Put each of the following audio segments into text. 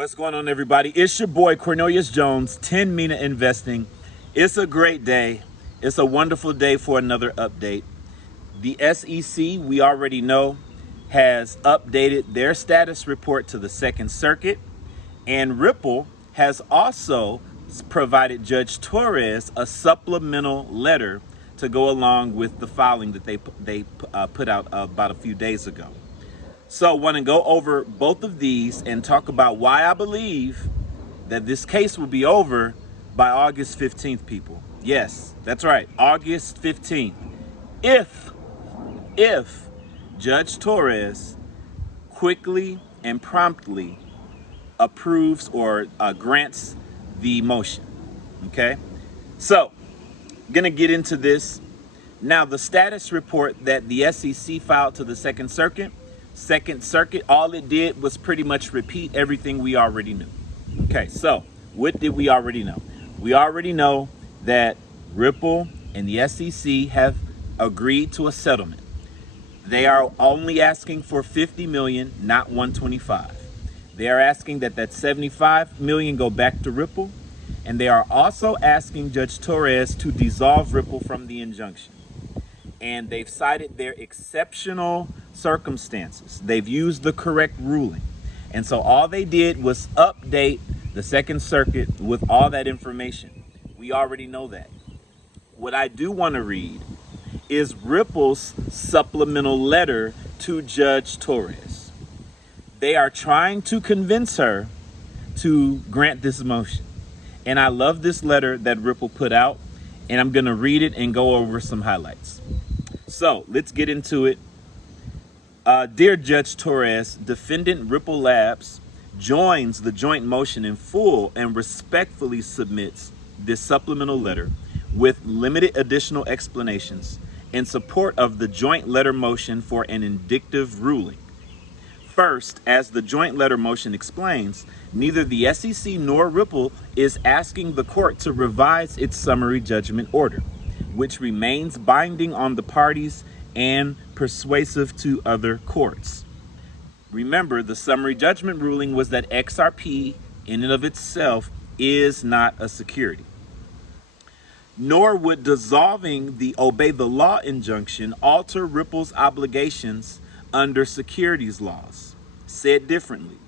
What's going on, everybody? It's your boy Cornelius Jones, 10 Mina Investing. It's a great day. It's a wonderful day for another update. The SEC, we already know, has updated their status report to the Second Circuit, and Ripple has also provided Judge Torres a supplemental letter to go along with the filing that they put out about a few days ago. So I want to go over both of these and talk about why I believe that this case will be over by August 15th, people. Yes, that's right, August 15th. If Judge Torres quickly and promptly approves or grants the motion, okay? So, gonna get into this. Now, the status report that the SEC filed to the Second Circuit, all it did was pretty much repeat everything we already knew. Okay, so what did we already know? We already know that Ripple and the SEC have agreed to a settlement. They are only asking for 50 million, not 125. They are asking that 75 million go back to Ripple, and they are also asking Judge Torres to dissolve Ripple from the injunction. And they've cited their exceptional circumstances. They've used the correct ruling. And so all they did was update the Second Circuit with all that information. We already know that. What I do want to read is Ripple's supplemental letter to Judge Torres. They are trying to convince her to grant this motion. And I love this letter that Ripple put out, and I'm going to read it and go over some highlights. So let's get into it. Dear Judge Torres, defendant Ripple Labs joins the joint motion in full and respectfully submits this supplemental letter with limited additional explanations in support of the joint letter motion for an indictive ruling. First, as the joint letter motion explains, neither the SEC nor Ripple is asking the court to revise its summary judgment order, which remains binding on the parties and persuasive to other courts. Remember, the summary judgment ruling was that XRP in and of itself is not a security. Nor would dissolving the obey the law injunction alter Ripple's obligations under securities laws. Said differently,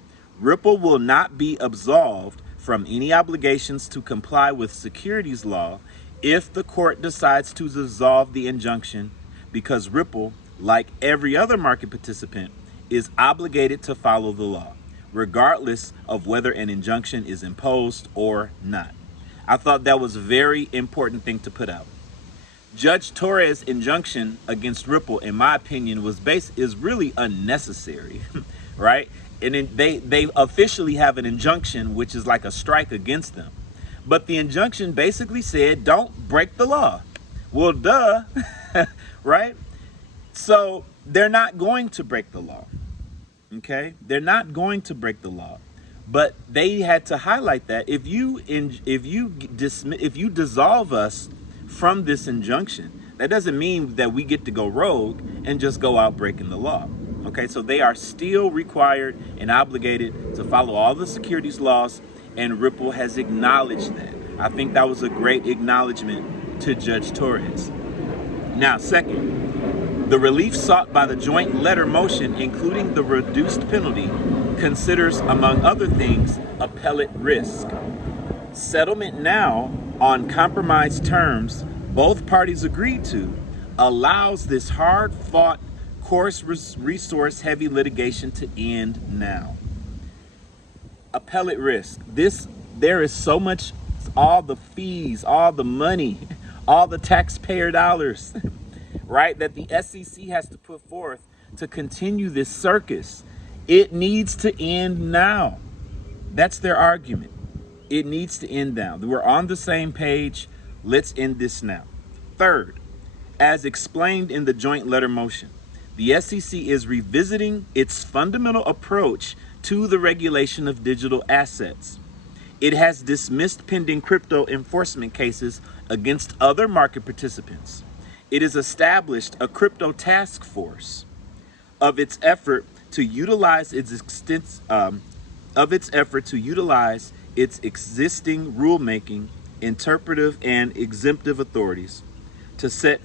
Ripple will not be absolved from any obligations to comply with securities law if the court decides to dissolve the injunction, because Ripple, like every other market participant, is obligated to follow the law, regardless of whether an injunction is imposed or not. I thought that was a very important thing to put out. Judge Torres' injunction against Ripple, in my opinion, is really unnecessary, right? And they officially have an injunction, which is like a strike against them. But the injunction basically said, don't break the law. Well, duh, right? So they're not going to break the law, okay? They're not going to break the law. But they had to highlight that if you dissolve us from this injunction, that doesn't mean that we get to go rogue and just go out breaking the law. Okay, so they are still required and obligated to follow all the securities laws, and Ripple has acknowledged that. I think that was a great acknowledgement to Judge Torres. Now, second, the relief sought by the joint letter motion, including the reduced penalty, considers, among other things, appellate risk. Settlement now on compromised terms both parties agreed to allows this hard-fought, coarse resource-heavy litigation to end now. Appellate risk. There is so much, all the fees, all the money, all the taxpayer dollars, right, that the SEC has to put forth to continue this circus. It needs to end now. That's their argument. It needs to end now. We're on the same page. Let's end this now. Third, as explained in the joint letter motion, the SEC is revisiting its fundamental approach to the regulation of digital assets. It has dismissed pending crypto enforcement cases against other market participants. It has established a crypto task force of its effort to utilize its of its effort to utilize its existing rulemaking, interpretive, and exemptive authorities to set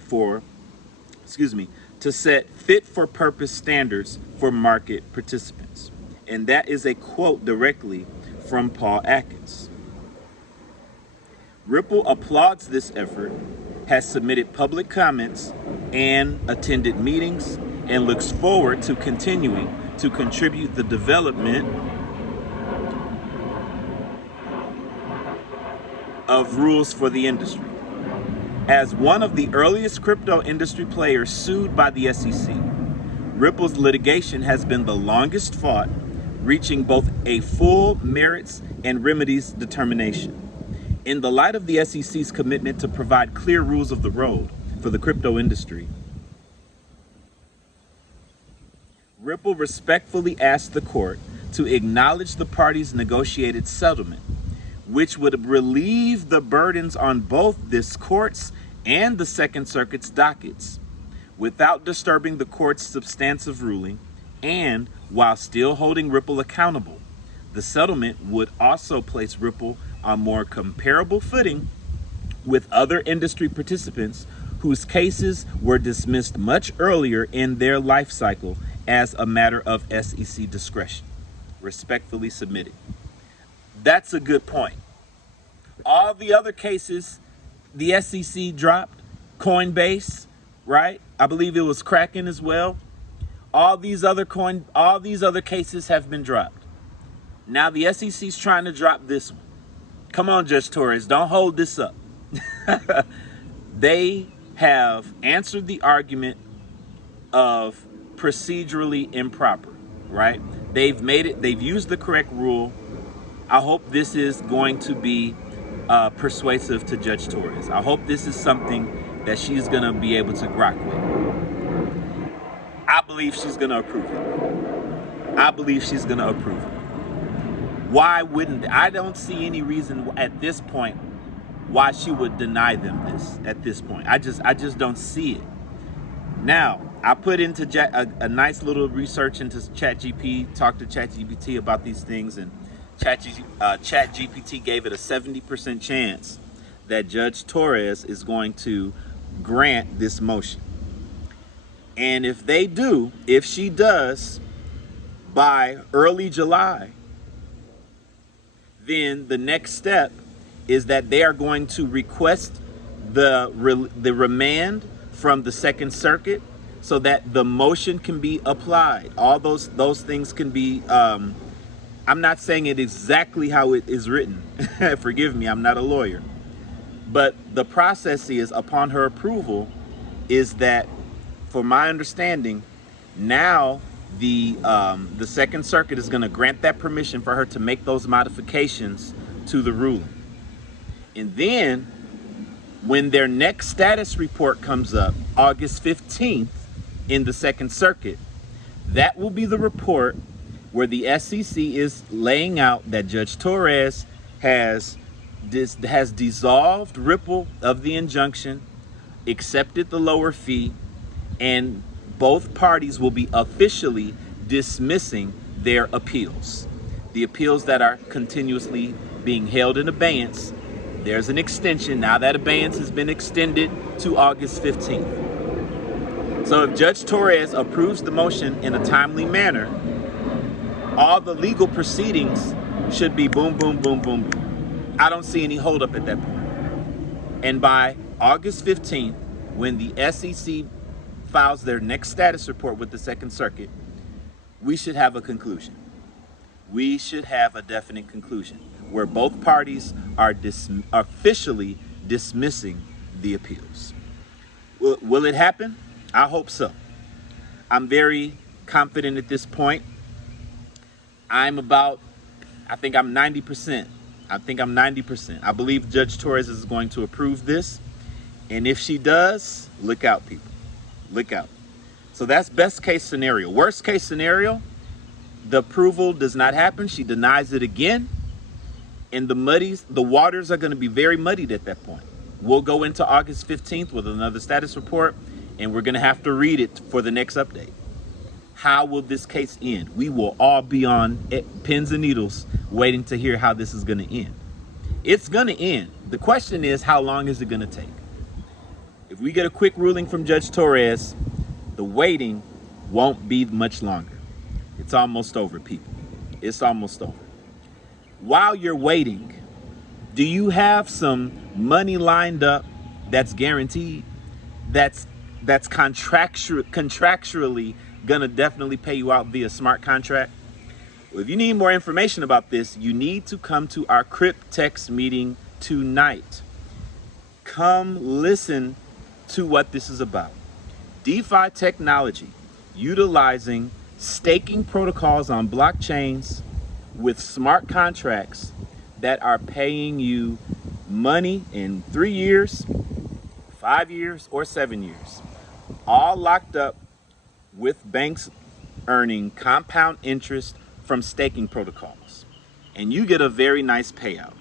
fit for purpose standards for market participants. And that is a quote directly from Paul Atkins. Ripple applauds this effort, has submitted public comments and attended meetings, and looks forward to continuing to contribute the development of rules for the industry. As one of the earliest crypto industry players sued by the SEC, Ripple's litigation has been the longest fought, reaching both a full merits and remedies determination. In the light of the SEC's commitment to provide clear rules of the road for the crypto industry, Ripple respectfully asked the court to acknowledge the parties' negotiated settlement, which would relieve the burdens on both this court's and the Second Circuit's dockets, without disturbing the court's substantive ruling, and while still holding Ripple accountable. The settlement would also place Ripple on more comparable footing with other industry participants whose cases were dismissed much earlier in their life cycle as a matter of SEC discretion. Respectfully submitted. That's a good point. All the other cases the SEC dropped, Coinbase, right? I believe it was Kraken as well. All these other cases have been dropped. Now the SEC's trying to drop this one. Come on, Judge Torres, don't hold this up. They have answered the argument of procedurally improper, right? They've used the correct rule. I hope this is going to be persuasive to Judge Torres. I hope this is something that she's gonna be able to rock with. I believe she's gonna approve it. I believe she's gonna approve it. Why wouldn't I don't see any reason at this point why she would deny them this at this point. I just don't see it. Now, I put into a nice little research into ChatGPT, talked to ChatGPT about these things, and ChatGPT gave it a 70% chance that Judge Torres is going to grant this motion. And if she does, by early July, then the next step is that they are going to request the remand from the Second Circuit so that the motion can be applied. All those things can be, I'm not saying it exactly how it is written. Forgive me, I'm not a lawyer. But the process is, upon her approval, is that, for my understanding, now the Second Circuit is going to grant that permission for her to make those modifications to the ruling. And then, when their next status report comes up, August 15th, in the Second Circuit, that will be the report where the SEC is laying out that Judge Torres has dissolved Ripple of the injunction, accepted the lower fee, and both parties will be officially dismissing their appeals. The appeals that are continuously being held in abeyance, there's an extension. Now that abeyance has been extended to August 15th. So if Judge Torres approves the motion in a timely manner, all the legal proceedings should be boom, boom, boom, boom, boom. I don't see any holdup at that point. And by August 15th, when the SEC files their next status report with the Second Circuit, we should have a conclusion. We should have a definite conclusion where both parties are officially dismissing the appeals. Will it happen? I hope so. I'm very confident at this point. I think I'm 90%. I believe Judge Torres is going to approve this. And if she does, look out, people. Look out. So that's best case scenario. Worst case scenario, the approval does not happen. She denies it again. And the waters are going to be very muddied at that point. We'll go into August 15th with another status report, and we're going to have to read it for the next update. How will this case end? We will all be on pins and needles waiting to hear how this is going to end. It's going to end. The question is, how long is it going to take? If we get a quick ruling from Judge Torres, the waiting won't be much longer. It's almost over, people. It's almost over. While you're waiting, do you have some money lined up that's guaranteed, that's contractually gonna definitely pay you out via smart contract? Well, if you need more information about this, you need to come to our Cryptex meeting tonight. Come listen to what this is about. DeFi technology utilizing staking protocols on blockchains with smart contracts that are paying you money in 3 years, 5 years, or 7 years, all locked up with banks earning compound interest from staking protocols. And you get a very nice payout.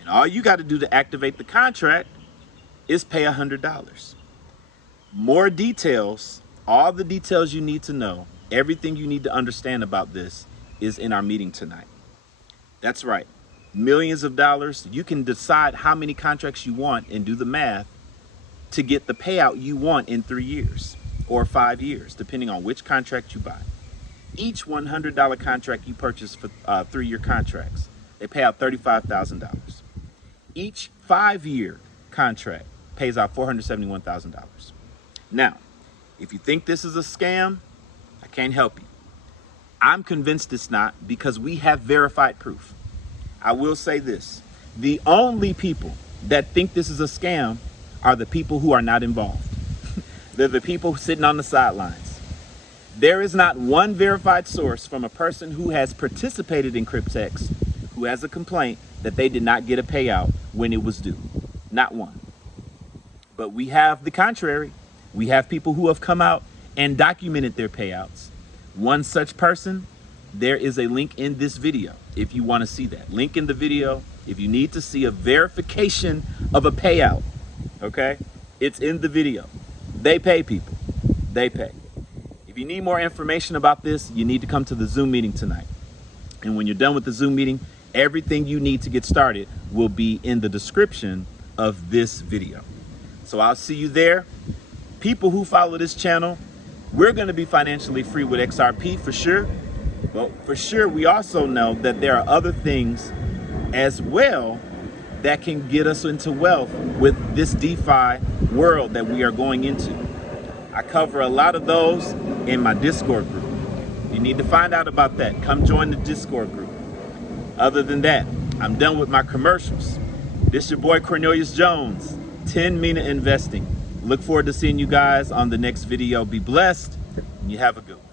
And all you got to do to activate the contract is pay $100. More details, all the details you need to know, everything you need to understand about this is in our meeting tonight. That's right. Millions of dollars. You can decide how many contracts you want and do the math to get the payout you want in 3 years or 5 years, depending on which contract you buy. Each $100 contract you purchase for 3-year contracts, they pay out $35,000. Each 5-year contract pays out $471,000. Now, if you think this is a scam, I can't help you. I'm convinced it's not, because we have verified proof. I will say this: the only people that think this is a scam are the people who are not involved. They're the people sitting on the sidelines. There is not one verified source from a person who has participated in Cryptex who has a complaint that they did not get a payout when it was due. Not one. But we have the contrary. We have people who have come out and documented their payouts. One such person, there is a link in this video if you want to see that. Link in the video if you need to see a verification of a payout, okay? It's in the video. They pay people. They pay. If you need more information about this, you need to come to the Zoom meeting tonight. And when you're done with the Zoom meeting, everything you need to get started will be in the description of this video. So I'll see you there. People who follow this channel, we're going to be financially free with XRP for sure. But for sure, we also know that there are other things as well that can get us into wealth with this DeFi world that we are going into. I cover a lot of those in my Discord group. You need to find out about that. Come join the Discord group. Other than that, I'm done with my commercials. This is your boy Cornelius Jones, 10 Mina Investing. Look forward to seeing you guys on the next video. Be blessed, and you have a good one.